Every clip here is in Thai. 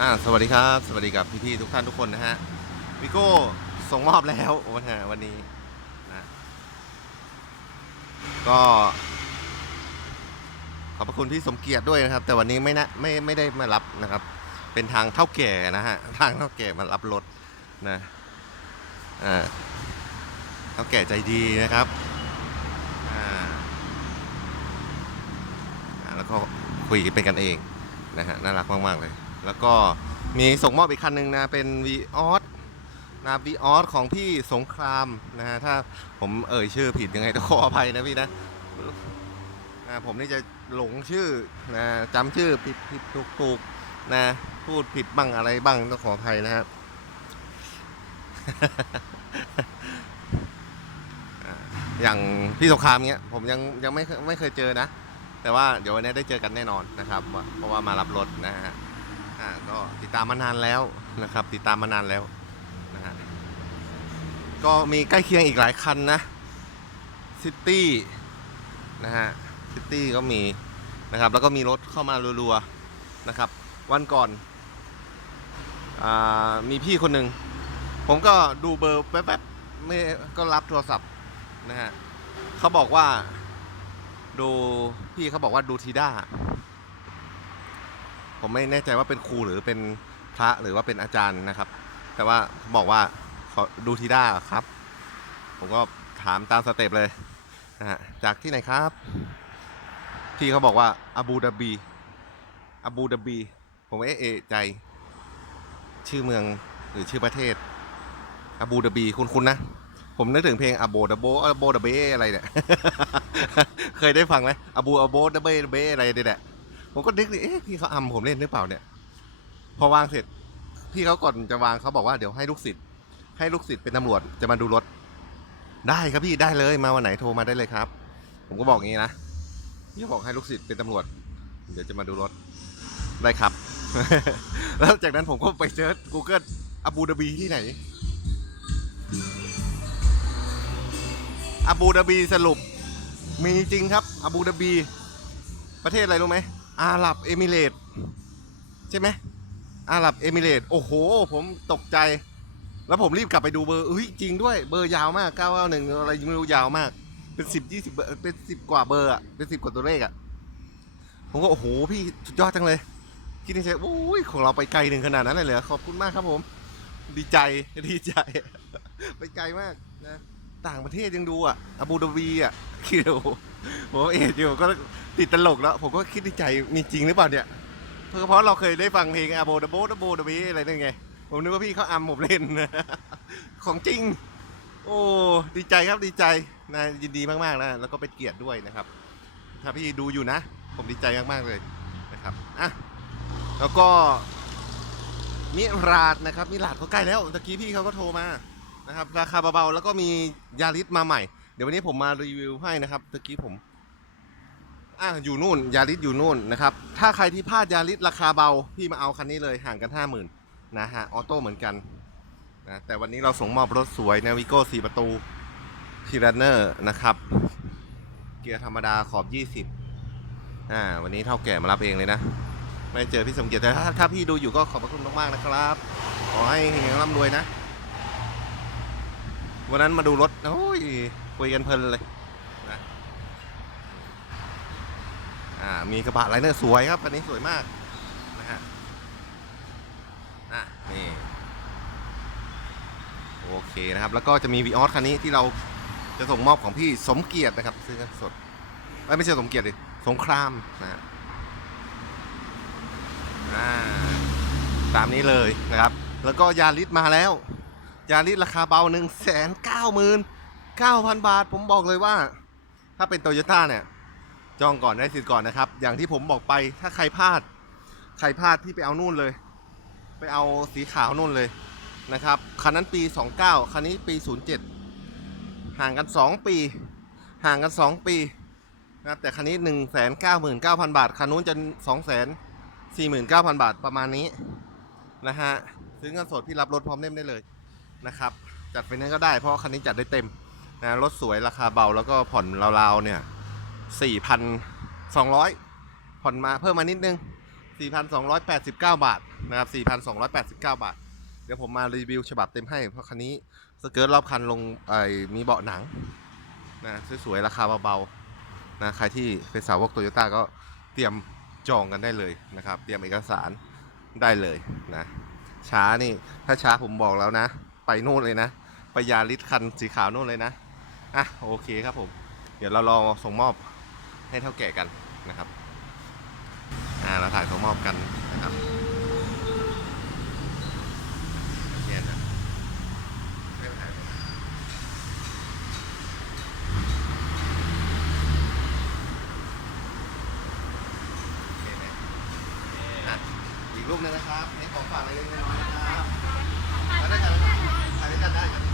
อ่าสวัสดีครับ สวัสดีกับพี่ๆทุกท่านทุกคนนะฮะวิโก้ส่งมอบแล้ววันฮะวันนี้นะก็ขอบพระคุณพี่สมเกียรติด้วยนะครับ แต่วันนี้ไม่นะไม่ไม่ได้มารับนะครับ เป็นทางเท่าแก่นะฮะทางเท่าแก่มารับรถนะอ่าเท่าแก่ใจดีนะครับอ่าแล้วก็คุยเป็นกันเองนะฮะน่ารักมากๆเลย แล้วก็มีส่งมอบอีกคันหนึ่งนะ เป็น v ีออสนะวีออสของพี่สงครามนะฮะถ้าผมเอ่ยชื่อผิดยังไงต้องขออภัยนะพี่นะนะผมนี่จะหลงชื่อนะจำชื่อผิดผิดถูกถูกนะ พูดผิดบ้างอะไรบ้างต้องขออภัยนะครับอย่างพี่สงครามเนี้ยผมยังยังไม่ไม่เคยเจอนะ แต่ว่าเดี๋ยววันนี้ได้เจอกันแน่นอนนะครับ เพราะว่ามารับรถนะฮะ อ่าก็ติดตามมานานแล้วนะครับ ติดตามมานานแล้วนะฮะก็มีใกล้เคียงอีกหลายคันนะซิตี้นะฮะซิตี้ก็มีนะครับ แล้วก็มีรถเข้ามารัวๆนะครับ วันก่อนอมีพี่คนหนึ่งผมก็ดูเบอร์แป๊บๆไม่ก็รับโทรศัพท์นะฮะเขาบอกว่าดูพี่เขาบอกว่าดูทีด้า ผมไม่แน่ใจว่าเป็นครูหรือเป็นพระหรือว่าเป็นอาจารย์นะครับ แต่ว่าบอกว่าขอดูทีด้าครับ ผมก็ถามตามสเต็ปเลยนะฮะจากที่ไหนครับพี่เขาบอกว่าอาบูดาบีอาบูดาบี ผมเอะเอะใจ ชื่อเมืองหรือชื่อประเทศอาบูดาบีคุณคุณนะ ผมนึกถึงเพลงอาโบดาโบอาโบดาเบอะไรเนี่ย เคยได้ฟังไหมอาบูอาโบดาเบเบอะไรเนี่ย ผมก็นึกดิเอ๊ะพี่เขาอำผมเล่นหรือเปล่าเนี่ย พอวางเสร็จ พี่เขาก่อนจะวางเขาบอกว่าเดี๋ยวให้ลูกศิษย์ให้ลูกศิษย์เป็นตำรวจจะมาดูรถ ได้ครับพี่ได้เลยมาวันไหนโทรมาได้เลยครับ ผมก็บอกงี้นะพี่บอกให้ลูกศิษย์เป็นตำรวจ เดี๋ยวจะมาดูรถได้ครับ แล้วจากนั้นผมก็ไปเซิร์ช Google อาบูดาบีที่ไหนอาบูดาบีสรุป มีจริงครับอาบูดาบี ประเทศอะไรรู้ไหม อาหรับเอมิเรตใช่ไหมอาหรับเอมิเรตโอ้โห ผมตกใจ แล้วผมรีบกลับไปดูเบอร์เฮ้ยจริงด้วยเบอร์ยาวมาก 991 อะไรไม่รู้ยาวมาก เป็น10 20เบอร์เป็น10กว่าเบอร์อะเป็น10กว่าตัวเลขอะผมก็โอ้โหพี่สุดยอดจังเลยคิดในใจโอ้ยของเราไปไกลถึงขนาดนั้นเลยเหรอขอบคุณมากครับผม ดีใจดีใจ ไปไกลมากนะ ต่างประเทศยังดูอะอาบูดาบีอะคิดดูผมเอะอยู่ก็ติดตลกแล้ว ผมก็คิดในใจมีจริงหรือเปล่าเนี่ยเพราะเพราะเราเคยได้ฟังเพลงอาโบดาโบดาโบดาบีอะไรนั่นไง ผมนึกว่าพี่เขาอำผมเล่นของจริง โอ้ดีใจครับดีใจนะยินดีมากๆนะแล้วก็เป็นเกียรติด้วยนะครับ ถ้าพี่ดูอยู่นะ ผมดีใจมากๆเลยนะครับอะแล้วก็มิราดนะครับมิราดเขาใกล้แล้วตะกี้พี่เขาก็โทรมา นะครับราคาเบาๆแล้วก็มียาริสมาใหม่ เดี๋ยววันนี้ผมมารีวิวให้นะครับตะกี้ผมอะอยู่นู่นยาริสอยู่นู่นนะครับถ้าใครที่พลาดยาริสราคาเบาพี่มาเอาคันนี้เลยห่างกันห้าหมื่นนะฮะออโต้เหมือนกันนะแต่วันนี้เราส่งมอบรถสวยนาวิโก้สี่ประตูทีรันเนอร์นะครับ เกียร์ธรรมดาขอบ 20อ่าวันนี้เท่าแก่มารับเองเลยนะ ไม่เจอพี่สมเกียรติแต่ถ้าถ้าพี่ดูอยู่ก็ขอบพระคุณมากๆนะครับ ขอให้เฮงร่ำรวยนะ วันนั้นมาดูรถโอ้ยคุยกันเพลินเลยนะอ่ามีกระบะไลเนอร์สวยครับคันนี้สวยมากนะฮะอะนี่โอเคนะครับ แล้วก็จะมีวีออสคันนี้ที่เราจะส่งมอบของพี่สมเกียรตินะครับซื้อกันสดไม่ใช่สมเกียรติดิสงครามนะฮะอ่าตามนี้เลยนะครับ แล้วก็ยาริสมาแล้ว ยาริสราคาเบาหนึ่งแสนเก้าหมื่นเก้าพันบาท ผมบอกเลยว่า ถ้าเป็นโตโยต้าเนี่ย จองก่อนได้สิทธิ์ก่อนนะครับ อย่างที่ผมบอกไปถ้าใครพลาด ใครพลาดที่ไปเอานู่นเลย ไปเอาสีขาวนู่นเลยนะครับ คันนั้นปี 29 คันนี้ปี 07 ห่างกัน 2 ปี ห่างกัน 2 ปีนะครับแต่คันนี้ 1 9 9 0 0 0 บาท คันนู้นจะ 2 4 9 0 0 0 บาทประมาณนี้นะฮะ ซื้อเงินสดพี่รับรถพร้อมเล่มได้เลย นะครับ จัดไฟแนนซ์ก็ได้เพราะคันนี้จัดได้เต็มนะรถสวยราคาเบาแล้วก็ผ่อนราวๆเนี่ย4,200 ผ่อนมาเพิ่มมานิดนึง 4,289 บาทนะครับ4,289 บาท เดี๋ยวผมมารีวิวฉบับเต็มให้ เพราะคันนี้สเกิร์ตรอบคันลงไอ้มีเบาะหนังนะสวยๆราคาเบาๆนะใครที่เป็นสาวกโตโยต้าก็เตรียมจองกันได้เลยนะครับ เตรียมเอกสารได้เลยนะช้านี่ถ้าช้าผมบอกแล้วนะ ไปโน่นเลยนะ ไปยาริสคันสีขาวโน่นเลยนะ อะโอเคครับผม เดี๋ยวเรารองส่งมอบให้เท่าแก่กันนะครับ อ่าเราถ่ายส่งมอบกันนะครับเนี่ยนะไม่เนไรไม่เป็นไรโอเคไหมอะอีกรูปนึงนะครับให้ของฝากอะไรเล็กๆน้อยๆนะครับมาด้วยกัน Yeah, yeah, yeah.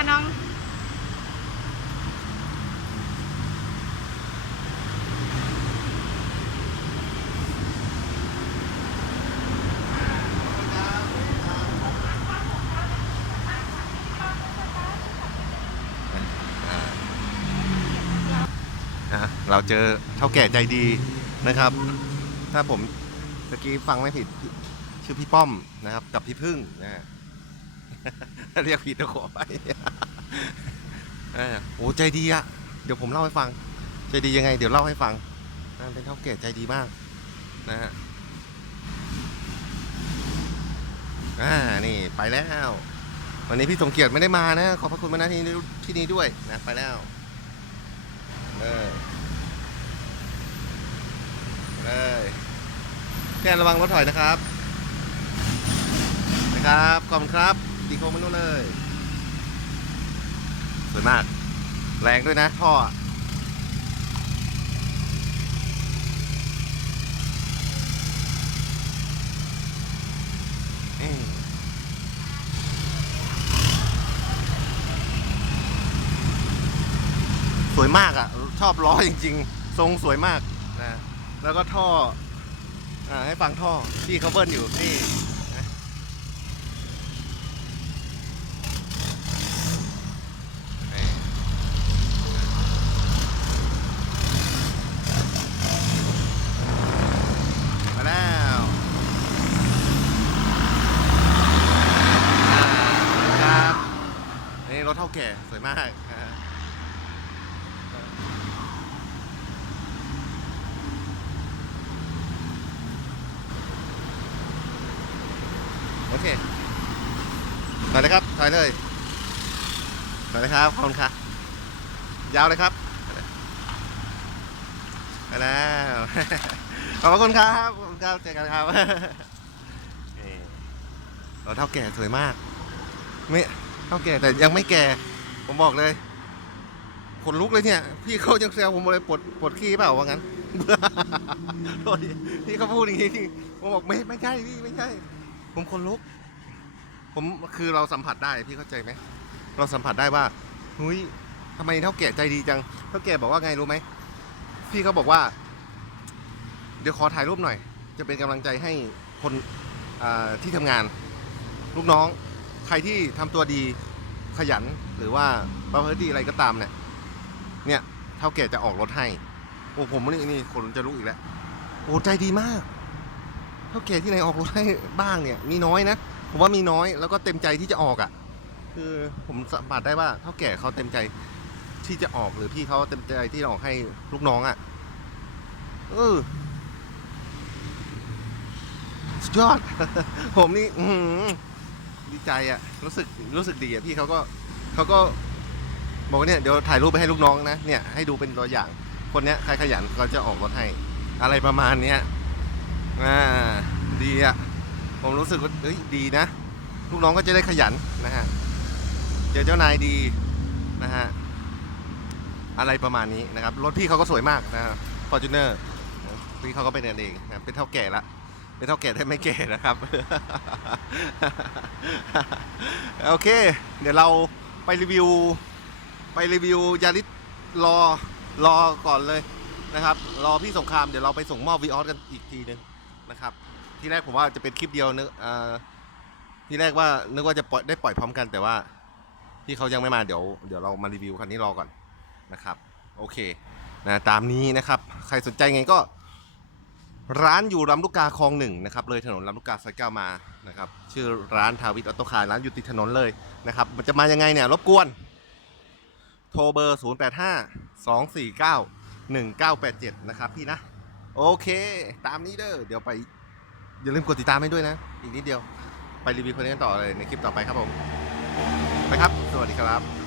ขอขอกับน้อง อะเราเจอเท่าแก่ใจดีนะครับ ถ้าผมตะกี้ฟังไม่ผิดชื่อพี่ป้อมนะครับ กับพี่พึ่งนะ เรียกผิดตะขอไปเออโอ้ใจดีอะเดี๋ยวผมเล่าให้ฟัง ใจดียังไง เดี๋ยวเล่าให้ฟังนะเป็นเท่าแก่ใจดีมาก นะฮะอ่านี่ไปแล้ว วันนี้พี่สมเกียรติไม่ได้มานะ ขอบพระคุณมาณที่นี้ที่นี้ด้วยนะไปแล้วเลยเลยแค่ระวังรถถอยนะครับ นะครับขอบคุณครับ ดีโค้งมันนู่นเลย สวยมาก แรงด้วยนะท่ออะเอ้ยสวยมากอะ ชอบล้อจริง ๆ ทรงสวยมากนะ แล้วก็ท่อ อ่า ให้ฟังท่อที่เขาเบิ้ลอยู่นี่มาแล้วอ่าครับ นี่ รถเท่าแก่สวยมากโอเคถอยเลยครับถอยเลยถอยเลยครับขอบคุณครับยาวเลยครับไปแล้วขอบคุณครับขอบคุณครับเจอกันครับเราเท่าแก่สวยมากไม่ เท่าแก่แต่ยังไม่แก่ ผมบอกเลยขนลุกเลยเนี่ย พี่เขายังแซวผมเลยปวดปวดขี้เปล่าว่างั้นโทษทีพี่เขาพูดอย่างนี้ผมบอกไม่ไม่ใช่พี่ไม่ใช่ ผมคนลุก ผมคือเราสัมผัสได้พี่เข้าใจไหมเราสัมผัสได้ว่าเฮ้ยทำไมเท่าแก่ใจดีจังเท่าแก่บอกว่าไงรู้ไหมพี่เขาบอกว่า เดี๋ยวขอถ่ายรูปหน่อย จะเป็นกำลังใจให้คนที่ทำงาน ลูกน้อง ครที่ทำตัวดีขยันหรือว่าประพฤติดีอะไรก็ตามเนี่ยเนี่ยเท่าแก่จะออกรถให้ โอ้ผมนี่นี่คนจะรู้อีกแล้วโอ้ใจดีมาก เท่าแก่ที่ไหนออกรถให้บ้างเนี่ย มีน้อยนะผมว่ามีน้อยแล้วก็เต็มใจที่จะออกอะ่ะ คือผมสัมผัสได้ว่าเท่าแก่เขาเต็มใจที่จะออกหรือพี่เขาเต็มใจที่จะออกให้ลูกน้องอะ่ะเออสุดยอด ผมนี่ อื ดีใจอะรู้สึกรู้สึกดีอะพี่เขาก็เขาก็บอกว่าเนี่ยเดี๋ยวถ่ายรูปไปให้ลูกน้องนะเนี่ยให้ดูเป็นตัวอย่าง คนเนี้ยใครขยันเขาจะออกรถให้ อะไรประมาณเนี้ยอ่าดีอะผมรู้สึกว่าเอ้ยดีนะ ลูกน้องก็จะได้ขยันนะฮะเจอเจ้านายดีนะฮะอะไรประมาณนี้นะครับรถพี่เขาก็สวยมากนะฟอร์จูเนอร์พี่เขาก็เป็นกันเองนะเป็นเท่าแก่ละ เป็นเท่าแก่ได้ไม่แก่นะครับ โอเค เดี๋ยวเราไปรีวิว ไปรีวิวยาริสรอรอก่อนเลยนะครับ รอพี่สงครามเดี๋ยวเราไปส่งมอบวีออสกันอีกทีนึงนะครับ ที่แรกผมว่าจะเป็นคลิปเดียวนึกเอ่อที่แรกว่านึกว่าจะปล่อยได้ปล่อยพร้อมกันแต่ว่าพี่เขายังไม่มาเดี๋ยวเดี๋ยวเรามารีวิวคันนี้รอก่อนนะครับ โอเคนะตามนี้นะครับ ใครสนใจไงก็ ร้านอยู่ลำลูกกาคลองหนึ่งนะครับเลยถนนลำลูกกาซอยเก้ามานะครับชื่อร้านทาวิทออโต้คาร์ร้านอยู่ติดถนนเลยนะครับมันจะมายังไงเนี่ยรบกวน โทรเบอร์ 0 8 5 2 4 9 1 9 8 7 นะครับพี่นะ โอเค ตามนี้เด้อเดี๋ยวไปอย่าลืมกดติดตามให้ด้วยนะ อีกนิดเดียวไปรีวิวคนนี้กันต่อเลยในคลิปต่อไปครับผมไปครับ สวัสดีครับ